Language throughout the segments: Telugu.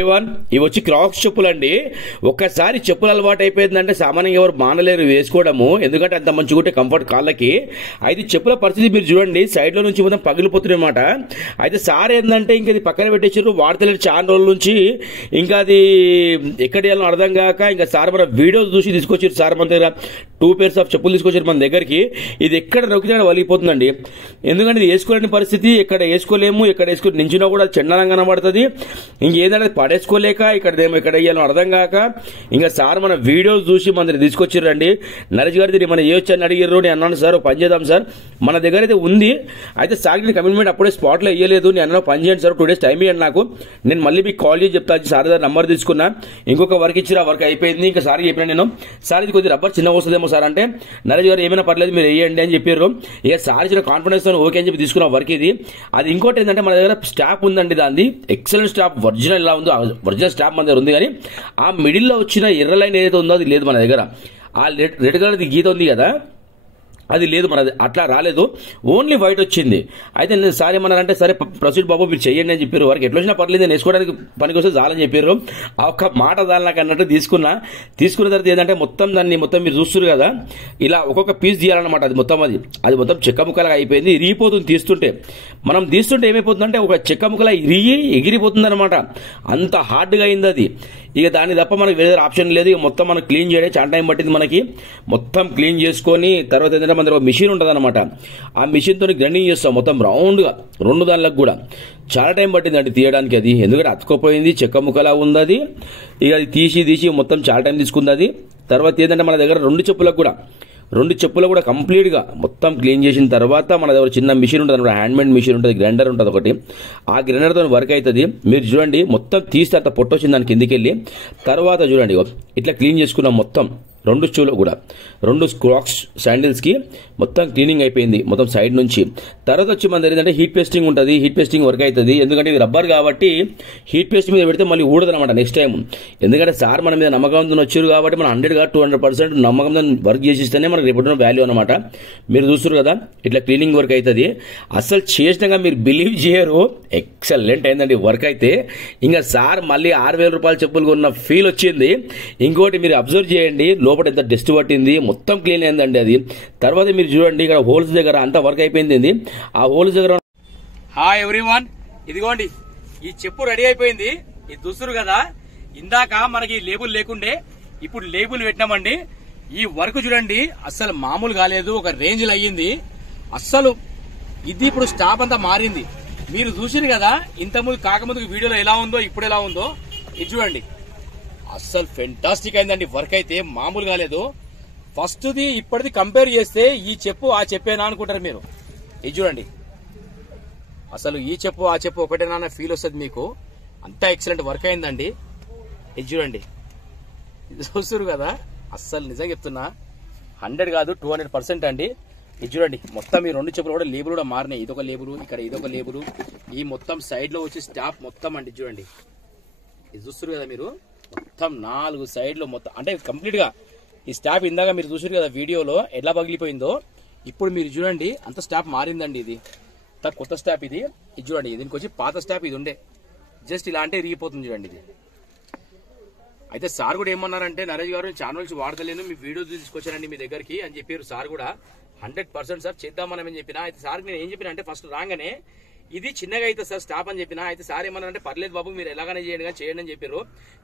ఇవి వచ్చి క్రాక్స్ చెప్పులు అండి. ఒక్కసారి చెప్పులు అలవాటు అయిపోయిందంటే సామాన్యంగా ఎవరు మానలేరు వేసుకోవడము, ఎందుకంటే అంత మంచిగా కంఫర్ట్ కాళ్ళకి. అయితే చెప్పుల పరిస్థితి మీరు చూడండి, సైడ్ లో నుంచి మొత్తం పగిలిపోతున్నాయి అనమాట. అయితే సార్ ఏంటంటే ఇంకా ఇది పక్కన పెట్టేసారు, వాడతలేరు చాలా రోజుల నుంచి. ఇంకా అది ఎక్కడ వెళ్ళాలో అర్థం కాక ఇంకా సార్ మన వీడియోస్ చూసి తీసుకొచ్చారు. సార్ మన దగ్గర 2 pairs ఆఫ్ చెప్పులు తీసుకొచ్చారు మన దగ్గరికి. ఇది ఎక్కడ నొక్కితే వలిగిపోతుందండి, ఎందుకంటే ఇది వేసుకోలేని పరిస్థితి. ఎక్కడ వేసుకోలేము, ఎక్కడ వేసుకుని నించినా కూడా చండాలంగా కనబడుతుంది. ఇంకేంటంటే పడేసుకోలేక ఇక్కడేమో ఇక్కడ వేయాలో అర్థం కాక ఇంకా సార్ మన వీడియోస్ చూసి మన దగ్గర తీసుకొచ్చారండి. నరేష్ గారు దీన్ని మనం చేయొచ్చు అని అడిగారు. నేను అన్నాను సార్ పని చేద్దాం సార్, మన దగ్గర అయితే ఉంది. అయితే సార్ నేను కమిట్మెంట్ అప్పుడే స్పాట్ లో వేయలేదు. నేను అన్న పని చేయండి సార్, 2 days టైం ఇవ్వండి నాకు, నేను మళ్ళీ మీకు కాల్ చేసి చెప్తాను. సార్ దగ్గర నంబర్ తీసుకున్నా, ఇంకొక వర్క్ ఇచ్చి ఆ వర్క్ అయిపోయింది. ఇంకా సార్ చెప్పిన నేను, సార్ ఇది కొద్దిగా రబ్బర్ చిన్నగా వస్తుందేమో సార్ అంటే, నరేష్ గారు ఏమైనా పర్లేదు మీరు వేయండి అని చెప్పారు. ఇక సార్ ఇచ్చిన కాన్ఫిడెన్స్ తో ఓకే అని చెప్పి తీసుకున్న వర్క్ ఇది. అది ఇంకోటి ఏంటంటే మన దగ్గర స్టాప్ ఉందండి, దాన్ని ఎక్సలెంట్ స్టాప్, ఒరిజినల్ ఎలా ఉందో ఒరిజినల్ స్టాప్ మన దగ్గర ఉంది. కానీ ఆ మిడిల్ లో వచ్చిన ఎర్ర లైన్ ఏదైతే ఉందో అది లేదు మన దగ్గర. ఆ రెడ్ కలర్ గీత ఉంది కదా, అది లేదు మనది, అట్లా రాలేదు, ఓన్లీ వైట్ వచ్చింది. అయితే నేను సార్ ఏమన్నారంటే, సరే ప్రొసీడ్ బాబు మీరు చెయ్యండి అని చెప్పారు. వారికి ఎట్లా వచ్చినా పర్లేదు, నేను వేసుకోవడానికి పనికి వస్తే చాలని చెప్పారు. ఆ ఒక్క మాట చాలు నాకు అన్నట్టు తీసుకున్న తర్వాత ఏంటంటే మొత్తం మీరు చూస్తున్నారు కదా, ఇలా ఒక్కొక్క పీస్ తీయాలన్నమాట. అది మొత్తం చెక్క ముక్కలుగా అయిపోయింది, ఇరిగిపోతుంది. మనం తీస్తుంటే ఏమైపోతుందంటే ఒక చెక్క ముక్కలా ఎగిరిపోతుంది అనమాట, అంత హార్డ్గా అయింది అది. ఇక దాన్ని తప్ప మనకి వేరే ఆప్షన్ లేదు. ఇక మొత్తం మనం క్లీన్ చేయడం చాలా టైం పట్టింది మనకి. మొత్తం క్లీన్ చేసుకొని తర్వాత ఏంటంటే మన దగ్గర మిషన్ ఉంటుంది అనమాట, ఆ మిషన్ తోని గ్రైండింగ్ చేస్తాం మొత్తం రౌండ్ గా 2 దానిలకు కూడా. చాలా టైం పట్టింది అంటే తీయడానికి అది, ఎందుకంటే అతుకోపోయింది, చెక్క ముక్కలా ఉంది అది. ఇక అది తీసి మొత్తం చాలా టైం తీసుకుంది అది. తర్వాత ఏంటంటే మన దగ్గర 2 చెప్పులు కూడా కంప్లీట్ గా మొత్తం క్లీన్ చేసిన తర్వాత మన దగ్గర చిన్న మిషన్ ఉంటుంది, హ్యాండ్మేడ్ మిషన్ ఉంటుంది, గ్రైండర్ ఉంటుంది ఒకటి. ఆ గ్రైండర్ తో వర్క్ అవుతుంది. మీరు చూడండి మొత్తం తీస్తే అంత పొట్ట వచ్చింది దాని కిందికి వెళ్ళి. తర్వాత చూడండి ఇట్లా క్లీన్ చేసుకున్నాం మొత్తం 2 షూలు కూడా, 2 క్రాక్స్ శాండిల్స్ కి మొత్తం క్లీనింగ్ అయిపోయింది మొత్తం సైడ్ నుంచి. తర్వాత వచ్చి మన దగ్గర ఏంటంటే హీట్ పేస్టింగ్ ఉంటుంది, హీట్ పేస్టింగ్ వర్క్ అవుతుంది. ఎందుకంటే ఇది రబ్బర్ కాబట్టి హీట్ పేస్ట్ మీద పెడితే మళ్ళీ ఊడదనమాట నెక్స్ట్ టైం. ఎందుకంటే సార్ మన మీద నమ్మకంతో వచ్చారు కాబట్టి మనం 100% నమ్మకంతో వర్క్ చేసిస్తేనే మనకు రేపటి వాల్యూ అనమాట. మీరు చూస్తారు కదా ఇట్లా క్లీనింగ్ వర్క్ అవుతుంది. అసలు చేసినాక మీరు బిలీవ్ చేయరు, ఎక్సలెంట్ అయిందండి వర్క్ అయితే. ఇంకా సార్ మళ్ళీ 6,000 రూపాయల చెప్పులు కొన్న ఫీల్ వచ్చింది. ఇంకోటి మీరు అబ్జర్వ్ చేయండి, లోపల ఎంత డస్ట్ పట్టింది, మొత్తం క్లీన్ అయిందండి అది. తర్వాత మీరు చూడండి ఇక్కడ హోల్స్ దగ్గర అంతా వర్క్ అయిపోయింది. ఆ హోల్స్ దగ్గర హాయ్ ఎవ్రీవన్, ఇదిగోండి ఈ చెప్పు రెడీ అయిపోయింది. ఇది చూస్తురు కదా, ఇందాక మనకి లేబుల్ లేకుండే, ఇప్పుడు లేబుల్ పెట్టినామండి. ఈ వర్క్ చూడండి అస్సలు మామూలు కాలేదు, ఒక రేంజ్ లో అయ్యింది అస్సలు. ఇది ఇప్పుడు స్టాప్ అంతా మారింది. మీరు చూసిరు కదా ఇంతకుముందు కాకముందు వీడియోలో ఎలా ఉందో ఇప్పుడు ఎలా ఉందో, ఇది చూడండి అస్సలు ఫెంటాస్టిక్ అయిందండి వర్క్ అయితే, మామూలు కాలేదు. ఫస్ట్ ది ఇప్పటిది కంపేర్ చేస్తే ఈ చెప్పు ఆ చెప్పేనా అనుకుంటారు మీరు. ఇది చూడండి అసలు ఈ చెప్పు ఆ చెప్పు ఒకటేనా అన్న ఫీల్ వస్తుంది మీకు, అంతా ఎక్సలెంట్ వర్క్ అయిందండి. ఇది చూడండి, ఇది చూస్తారు కదా, అస్సలు నిజంగా చెప్తున్నా 100 కాదు 200% అండి. ఇది చూడండి మొత్తం ఈ 2 చెప్పులు కూడా లేబుల్ కూడా మారినాయి. ఇదొక లేబుల్, ఇక్కడ ఇదొక లేబుల్, ఈ మొత్తం సైడ్ లో వచ్చి స్టాప్ మొత్తం అండి. చూడండి ఇది చూస్తారు కదా మీరు, మొత్తం 4 సైడ్ లో మొత్తం అంటే కంప్లీట్ గా ఈ స్టాప్ ఇందాక మీరు చూసారు కదా వీడియోలో ఎలా పగిలిపోయిందో, ఇప్పుడు మీరు చూడండి అంత స్టాప్ మారిందండి. ఇది కొత్త స్టాప్ ఇది. ఇది చూడండి దీనికి వచ్చి పాత స్టాప్ ఇది ఉండే, జస్ట్ ఇలా అంటే రిగిపోతుంది చూడండి ఇది. అయితే సార్ కూడా ఏమన్నారంటే, నరేష్ గారు చాలా నుంచి వాడతలేను, మీ వీడియోస్ తీసుకొచ్చానండి మీ దగ్గరికి అని చెప్పారు. సార్ కూడా 100% సార్ చేద్దామని చెప్పిన. అయితే సార్ నేను ఏం చెప్పిన అంటే, ఫస్ట్ రాగానే ఇది చిన్నగా అయితే సార్ స్టాప్ అని చెప్పిన. అయితే సార్ ఏమన్నారంటే, పర్లేదు బాబు మీరు ఎలాగనే చేయండి అని చెప్పారు.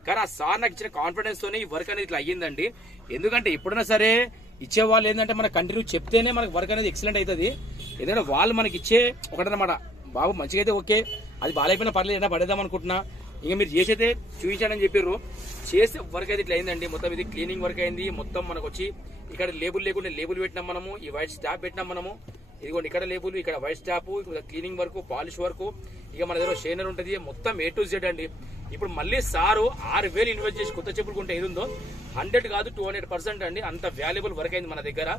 కానీ ఆ సార్ నాకు ఇచ్చిన కాన్ఫిడెన్స్ తోనే ఈ వర్క్ అనేది ఇట్లా అయ్యిందండి. ఎందుకంటే ఎప్పుడైనా సరే ఇచ్చేవాళ్ళు ఏంటంటే మనకు కంటిన్యూ చెప్తేనే మనకు వర్క్ అనేది ఎక్సలెంట్ అవుతుంది. ఎందుకంటే వాళ్ళు మనకి ఇచ్చే ఒకటనమాట, బాబు మంచిగా అయితే ఓకే, అది బాగాలేకపోయినా పర్లేదు ఏదైనా పడేద్దాం అనుకుంటున్నా, ఇంకా మీరు చేసైతే చూపించాడని చెప్పారు. చేస్తే వర్క్ అయితే ఇట్లా అయిందండి. మొత్తం ఇది క్లీనింగ్ వర్క్ అయింది. మొత్తం మనకు వచ్చి ఇక్కడ లేబుల్ లేకుండా లేబుల్ పెట్టినాం మనము, ఈ వైట్ స్టాప్ పెట్టినాం మనము. ఇదిగోండి ఇక్కడ లేబుల్, ఇక్కడ white stop, cleaning work, polish work, ఇక మన దగ్గర షైనర్ ఉంటుంది, మొత్తం A to Z అండి. ఇప్పుడు మళ్ళీ సారు 6,000 ఇన్వెస్ట్ చేసి కొత్త చెప్పులు కొంటే ఏది ఉందో 100 కాదు 200% అండి. అంత వాల్యుబుల్ వర్క్ అయింది మన దగ్గర.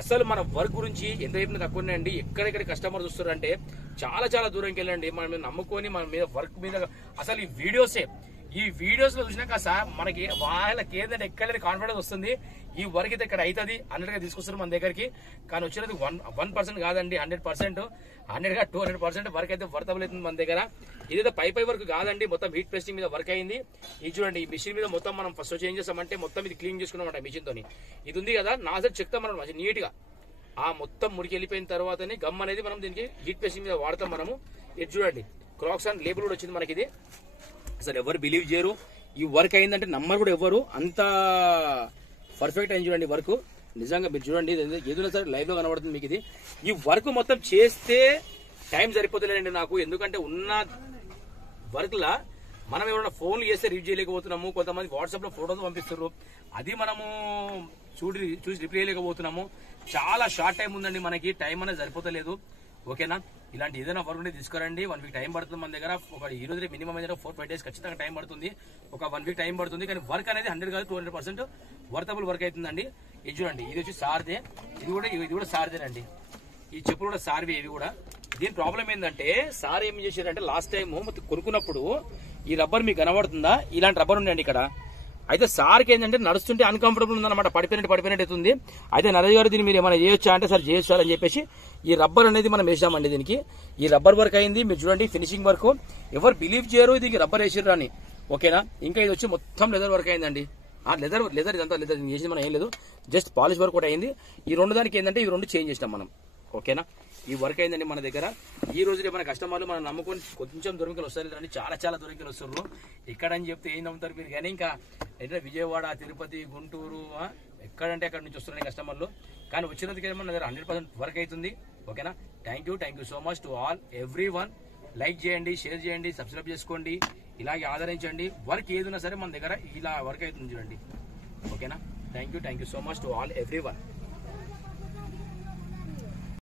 అసలు మన వర్క్ గురించి ఎంత చెప్పినా తక్కువనే అండి. ఎక్కడెక్కడ కస్టమర్ చూస్తారంటే చాలా దూరంకి వెళ్ళండి, మన మీద నమ్ముకొని మన మీద వర్క్ మీద. అసలు ఈ ఈ వీడియోస్ లో చూసినాక సార్ మనకి వాళ్ళకి ఏంటంటే ఎక్కడ కాన్ఫిడెన్స్ వస్తుంది. ఈ వర్క్ అయితే ఇక్కడ అవుతుంది అన్నట్టుగా తీసుకొస్తారు మన దగ్గరికి. కానీ వచ్చినది 1% కాదండి, 100%, 100 గా 200% వర్క్ అయితే వర్తబుల్ అవుతుంది మన దగ్గర. ఇదైతే పై వర్క్ కాదండి, మొత్తం హీట్ ప్రెస్సింగ్ మీద వర్క్ అయింది. ఇది చూడండి, ఈ మిషన్ మీద మొత్తం మనం ఫస్ట్ చేంజ్ చేస్తామంటే మొత్తం ఇది క్లీన్ చేసుకున్నాం మిషన్ తోని. ఇది ఉంది కదా నాజర్ చెక్తాం మనం మంచి నీట్ గా. ఆ మొత్తం మురికి వెళ్ళిపోయిన తర్వాతనే గమ్ అనేది మనం దీనికి హీట్ ప్రెస్సింగ్ మీద వాడతాం మనము. ఇది చూడండి, క్రాక్స్ అండ్ లేబుల్ కూడా వచ్చింది మనకి. ఇది అసలు ఎవరు బిలీవ్ చేయరు ఈ వర్క్ అయిందంటే, నమ్మరు కూడా ఎవరు, అంత పర్ఫెక్ట్ అయింది చూడండి వర్క్. నిజంగా మీరు చూడండి, ఏదైనా సరే లైవ్ లో కనబడుతుంది మీకు. ఇది ఈ వర్క్ మొత్తం చేస్తే టైం సరిపోతలేదండి నాకు. ఎందుకంటే ఉన్న వర్క్ లా మనం ఎవరైనా ఫోన్లు చేస్తే రివ్యూ చేయలేకపోతున్నాము, కొంతమంది వాట్సాప్ లో ఫోటోస్ పంపిస్తున్నారు, అది మనము చూసి రిప్లై చేయలేకపోతున్నాము. చాలా షార్ట్ టైం ఉందండి మనకి, టైం అనేది సరిపోతలేదు. ఓకేనా, ఇలాంటి ఏదైనా వర్క్ ఉంటే తీసుకురండి. 1 వీక్ టైం పడుతుంది మన దగ్గర. ఒక ఈ రోజు మినిమం అయితే 4-5 డేస్ ఖచ్చితంగా టైం పడుతుంది. ఒక 1 వీక్ టైం పడుతుంది. కానీ వర్క్ అనేది 100 కాదు 200% వర్తబుల్ వర్క్ అవుతుందండి. ఇది చూడండి, ఇది వచ్చి సార్దే, ఇది కూడా సార్దేనండి. ఈ చెప్పులు కూడా సార్వే. ఇవి కూడా దీని ప్రాబ్లం ఏంటంటే, సార్ ఏం చేశారంటే లాస్ట్ టైం కొనుక్కున్నప్పుడు ఈ రబ్బర్ మీకు కనబడుతుందా, ఇలాంటి రబ్బర్ ఉండండి ఇక్కడ. అయితే సార్కి ఏంటంటే నడుస్తుంటే అన్కంఫర్టబుల్ ఉందన్నమాట, పడిపోయినట్టు అవుతుంది. అయితే నరేష్ గారు దీన్ని మీరు ఏమైనా చేయొచ్చా అంటే, సార్ చేయొచ్చు అని చెప్పేసి ఈ రబ్బర్ అనేది మనం వేసామండి. దీనికి ఈ రబ్బర్ వర్క్ అయింది. మీరు చూడండి ఫినిషింగ్ వర్క్, ఎవరు బిలీవ్ చేయరు దీనికి రబ్బర్ వేసారు అని. ఓకేనా, ఇంకా ఇది వచ్చి మొత్తం లెదర్ వర్క్ అయిందండి. లెదర్ ఇదంతా లెదర్ చేసింది మనం, ఏం లేదు, జస్ట్ పాలిష్ వర్క్ కూడా అయింది. ఈ రెండు దానికి ఏంటంటే ఈ రెండు చేంజ్ చేసినాం మనం. ఓకేనా, ఈ వర్క్ అయిందండి మన దగ్గర. ఈ రోజు మన కస్టమర్లు మనం నమ్ముకొని కొంచెం దొరికలు వస్తారు, చాలా దొరికలు వస్తారు. ఇక్కడ అని చెప్తే ఏం నమ్ముతారు మీరు. కానీ ఇంకా అంటే విజయవాడ, తిరుపతి, గుంటూరు, ఎక్కడంటే అక్కడ నుంచి వస్తున్నాయి కస్టమర్లు. కానీ వచ్చినందుకే మన దగ్గర 100% వర్క్ అవుతుంది. ఓకేనా, thank you so much to all everyone. Like చేయండి, షేర్ చేయండి, సబ్స్క్రైబ్ చేసుకోండి, ఇలాగే ఆదరించండి. వర్క్ ఏదున్నా సరే మన దగ్గర ఇలా వర్క్ అవుతుంది చూడండి. ఓకేనా, thank you so much to all everyone.